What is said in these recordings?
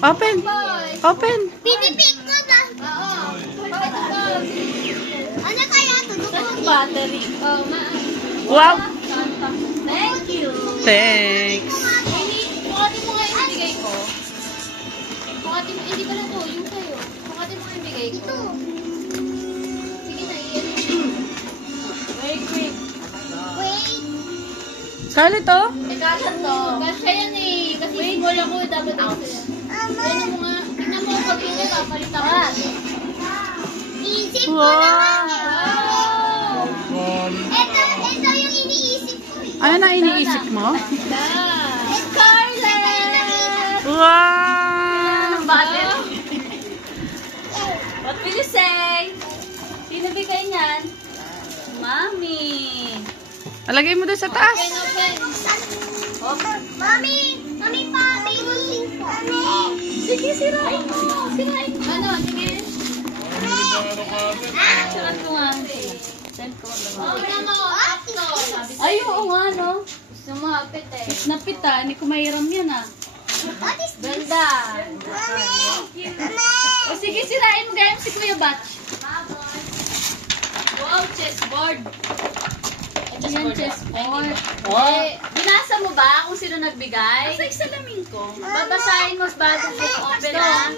Open. Open. Pinipik ko ba? Oo. Ano kaya ito? Battery. Oh, Wow. Thank you. Thanks. Bukatin mo nga yung ibigay ko. Bukatin mo, hindi pala to, yung sa'yo. Bukatin mo nga yung ibigay ko. Sige na, iyan. Wait. Wait. Scarlett, oh. Kasan to? Kasya yan eh. Kasi small ako, dapat ako sa'yo. Tignan mo nga. Tignan mo, pag yun yung papalitan ko. Isip ko Wow. naman yun. Ito yung iniisip ko. Ano na iniisip mo? Scarlett! Wow. What will you say? Sino bigay niyan? Mami. Alagay mo doon sa taas. Open. Mami, pa, baby. Sige, sirain mo. Ano, sige. Surat ko nga. Send ko lang. Ay, oo nga, no? Gusto mo, apit eh. Pit na pit ah. Hindi ko mahiram yan ah. Ganda. O sige, sirain mo ganyan si Kuya Batch. Wow, chessboard. Ayan, chessboard. Binasa mo ba kung sino nagbigay? Asa isalamin ko. Babasahin mo bago ko open ha.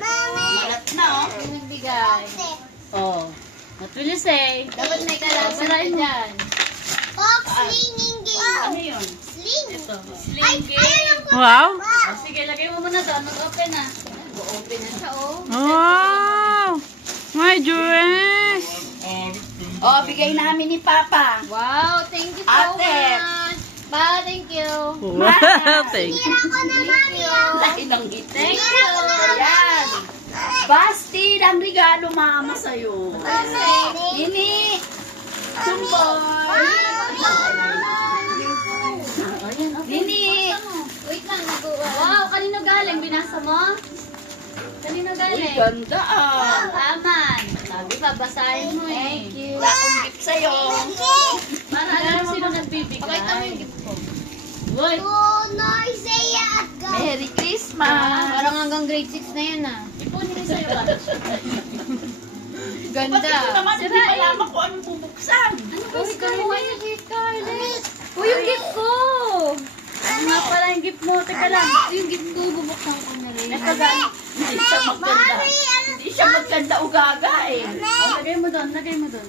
Malat na oh. Sino nagbigay? Oh. What will you say? Dapat may kalaban ka dyan. Fox slinging game. Ano yun? Sling. Ito. Sling game. Wow. Oh, sige, lagay mo muna doon. Mag-open na. Mag-open na siya, oh. Wow. My dress. Oh, bigay namin ni Papa. Wow, thank you so Ate. much. Pa, thank you. Wow. Thank you. Tira ko na, mami. Laki ng gitna. Thank you. Ayan. Basti ang regalo mama sa'yo. Ini. Sumboy. Nini. Wait lang, wow, kanino galing? Binasa mo? Kanino Uy, galing? ganda ah. Aman. Sabi, babasahin mo eh. Thank you. Wala akong gift sa'yo. Para alam sino nagbibigay. Pakita mo yung gift ko. Wait. Merry Christmas. Parang hanggang grade 6 na yan ah. Ipunin mo sa'yo ah. Ganda. Pati ko naman, hindi malaman kung anong bubuksan. Ano ba Scarlett? Scarlett. Uy, yung gift ko! Ano nga pala yung gift mo? Teka lang. Yung gift ko, bubuksan ko na rin. Ito gano'n. Hindi siya maganda. Hindi siya maganda ugaga eh. Oh, lagay mo doon, lagay mo doon.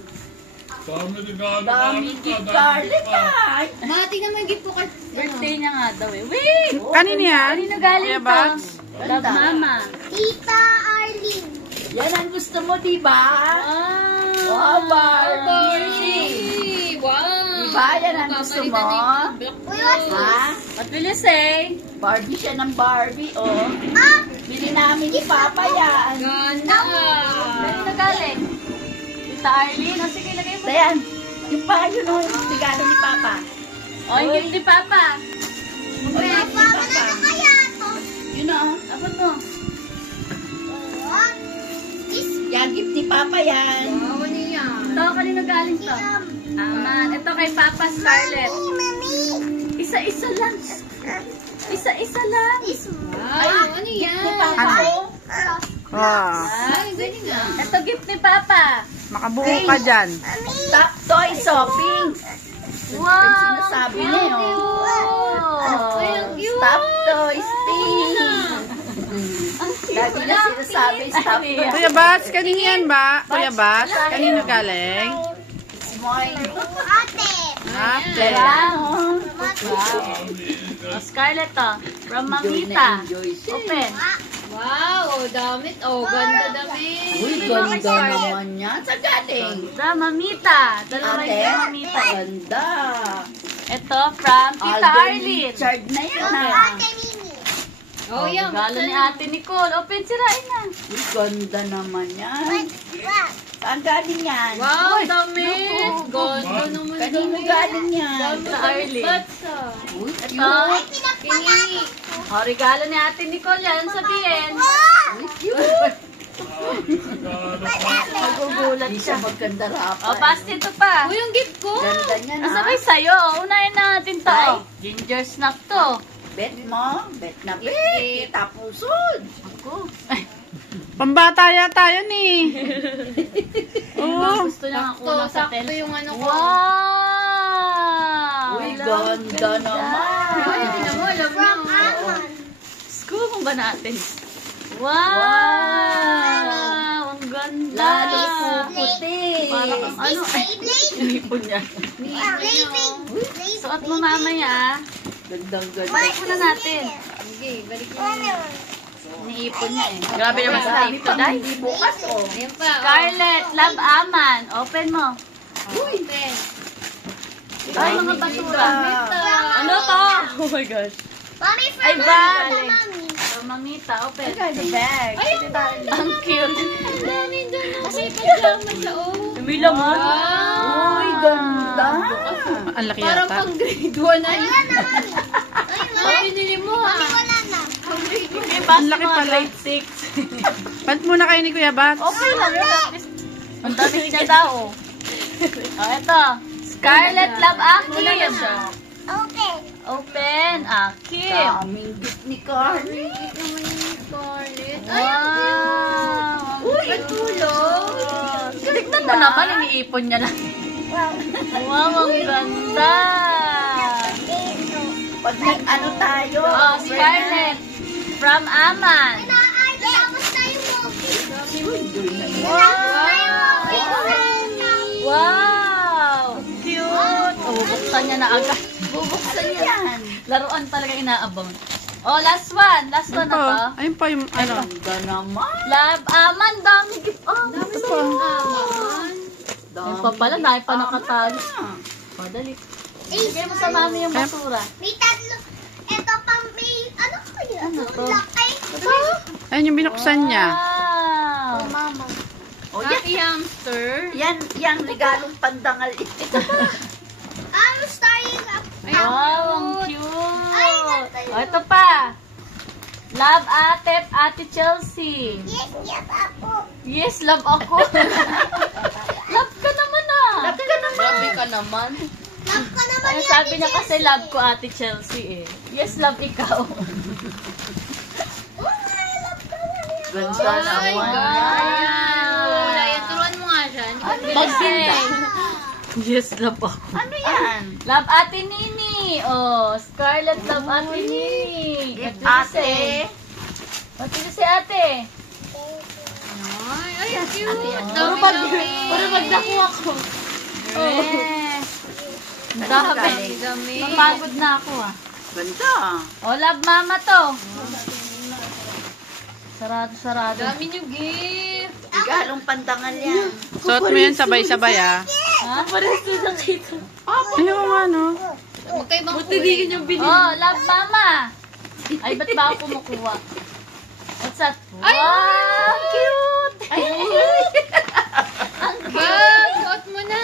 Dami gift garlic ay. Ma, tingnan mo yung gift ko kasi. Birthday niya nga daw eh. Wait! Kanino yan? Kanino galing Kuya to? Bax? Love Mama. Tita Arlene. Yan ang gusto mo, diba? Wow! Oh, Barbie! Wow! Diba yan ang gusto mo? Uy, what's this? Ha? What will you say? Barbie siya ng Barbie, oh. Ah! Bili namin ni Papa yan. Ganda! Kanino galing? Tita Arlene. O sige, lagay mo. Ayan, yung pa yun, oh. Regalo ni Papa. O, yung gift ni Papa. Oh, yan, ni Papa, ano Papa. kaya to? Yun, oh. Dapat mo. What? This Yan, gift ni Papa yan. Ano yan? Ito, kanino galing to? Aman. Ito kay Papa Scarlett. Mami. Isa-isa lang. Isa-isa lang. This one. Ay, ano yan? Ni Papa, oh. Wow. Ay, galing ah. Ito gift ni Papa. Makabuo ka dyan. Top toy shopping. Wow! Sinasabi niya yun. Ay, ang cute! Stop toys, thing. Lagi na sinasabi, stop toys. Kuya Bax, kanino yan ba? Kuya Bax, kanino galing? Ate. Ate. Wow! Wow. Scarlett to. From Mamita. Open. Wow! Oh, damit. Oh, ganda damit. Uy, ganda naman yan. Sa galing. Ganda, Mamita. Dalawa Ate, yung Mamita. ganda. Ito from Tita Alden Arlene. Richard na yan, ah. Ate Mimi. Oh, yan. Regalo ni Ate Nicole. Open, sirain na. Uy, ganda naman yan. What? Saan galing yan? Wow, damit. Ganda naman. Kanino galing yan? Tita Arlene. Uy, Ito. cute. Kini. Oh, regalo ni Ate Nicole yan. Sabihin. Uy, cute. Magugulat Hindi siya. siya maganda rapat. Oh, basta ito pa. Uy, yung gift ko. Ganda niyan, ha? Nasabay sa'yo. Unahin natin to. Ay. Ginger snap to. Bet mo. Bet na bet. Kita pusod. Ako. Pambata yata yan eh. Oo. Gusto niya ako ng Sakto satel. yung ano ko. Wow! Uy, ganda naman. Ay, tingnan mo, alam From mo. Amon. Scoop ba natin? Wow! Ang ganda! Lalo puputi. Parang ang ano, ay, Beyblade? inipon niya. Beyblade. Suot mo mamaya. Gandang ganda. Balik mo na natin. Sige, balik mo. Ano? Iniipon niya eh. Grabe naman sa Marami dito, pang Day. hindi bukas, oh. Ayan pa. oh. Scarlett, Love Aman. Open mo. Uy, ten. Ay, mga basura. Ano to? Oh my gosh. Mommy, from Ay, bag. Mommy. So, mamita, open. The bag. Ang cute. Ang dami doon. Kasi pajama siya, oh. Umila mo. Uy, ganda. Ang laki Parang yata. pang grade 1 na yun. Wala na, Mommy. Ay, Ang wala. pinili mo, ha? Wala na. Ang laki pala. Grade 6. Pant muna kayo ni Kuya Bat. Okay lang yun. At least, ang dami niya tao. Oh, eto. Scarlett Love Akim. Okay. Open. Akim. Daming gift ni Carly. Cute naman yung Scarlett. Ay, ang Wow. cute. Patulog. Tignan mo naman, iniipon niya lang. Wow, ang ganda. Pag nag-ano tayo. Oh, Scarlett. From Aman. Ay, tapos na yung movie. Wow! Cute! Oh, bubuksan niya na agad. Bubuksan yan. Laruan talaga inaabang. Oh, last one. Last one Ito. na to. Ayun pa yung ano. Ganda naman. Love Aman, dami gift. Oh, dami Ito. Yung pa pala, dahil pa nakatali. Oh, dali. Bigay mo sa mami yung basura. May tatlo. Ito pang may, ano ko yun? Ano to? Lakay. Ayun yung binuksan niya. Wow! Mama. O yan, Happy hamster. yan regalong pandangal. Ito I'm starting up. Wow, ang cute! Oh, ito pa. Love Ate Chelsea. Yes, yes, ako. Yes, love ako. Love ka naman ah. Love ka naman. Grabe ka naman. Love ko naman Ay, yan. sabi niya kasi love ko Ate Chelsea eh. Yes, love ikaw. Oh, love ko naman yan. Ganda Ay, naman. Wala yan. Turuan mo nga siya. Hindi ko Ano Magsinda. Yes, love ako. Ano yan? Love Ate Nini. Oh, Scarlett, love Ate Nini. Gift Ate. ate. What did you say, Ate? Ay, ang cute. Puro magdako ako. Yes. Ang dami. Dami. Napagod na ako ah. Ganda. Oh, love mama to. Sarado. Dami niyo gift. Regalong pandangal yan. Suot mo yan sabay-sabay ah. Ha? Parang nakita. Ayun nga no. Magkaibang kulay. Oh, love mama. Ay, ba't ba ako kumukuha? What's that? Ay, wow, cute. Bag, suot mo na.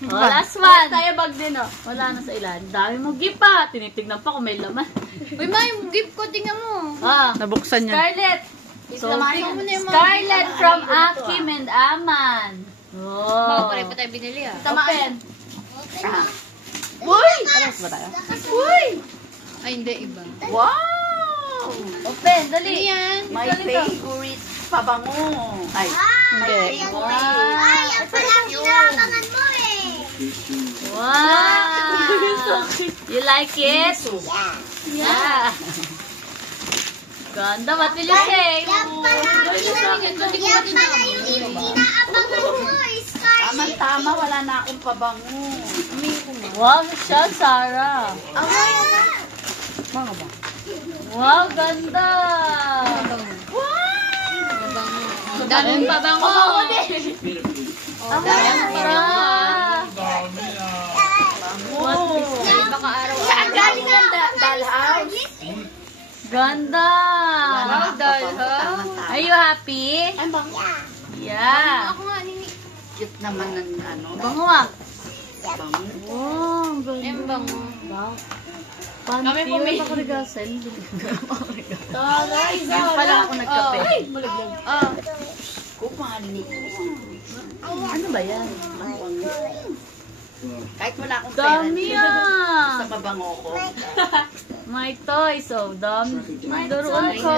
Oh, last one. Tayo bag din, oh. Wala na sa ilan. Dami mo gift pa. Tinitignan pa kung may laman. Uy, ma, yung gift ko, tingnan mo. Ah, Nabuksan niya. Scarlett. So, tingnan mo na yung mga Scarlett from Akim and Aman. Baka Oh. pare pa tayo binili, ah. Open. Ah. Uy! Aras ba tayo? Uy! Ay, hindi, iba. Wow! Open, Ano dali. yan? My Ito, ito. favorite pabango. Ay, my Hindi. favorite. Ay, yan pala ang inaabangan mo eh. Wow! You like it? Yeah. Yeah. Ganda, what will you say? Yan pala ang yung inaabangan mo eh, Scarlett. Tama-tama, wala na akong pabango. Wow, siya, Sarah. Mga ba? Wow, ganda. Ang daming pabango. Pabango din. Oh, daming pabango, ah. Wow. Baka araw-araw. Saan galing ang dollhouse? Ganda. Wow, dollhouse. Are you happy? Ay, bango. Yeah. Ako nga, nini. Cute naman ng ano. Bango ah. Bango. Wow, ang ganda. Ayun, bango. Wow. Panty Kami pumili. yung pakarigasan. Tagay, Ngayon pa lang ako nagkape. Ah, Kung mahal nito. Ano ba yan? Ang bango. Kahit wala akong pera. Dami ah. Sa mabango ko. My toys, oh, dam. Daruan ko.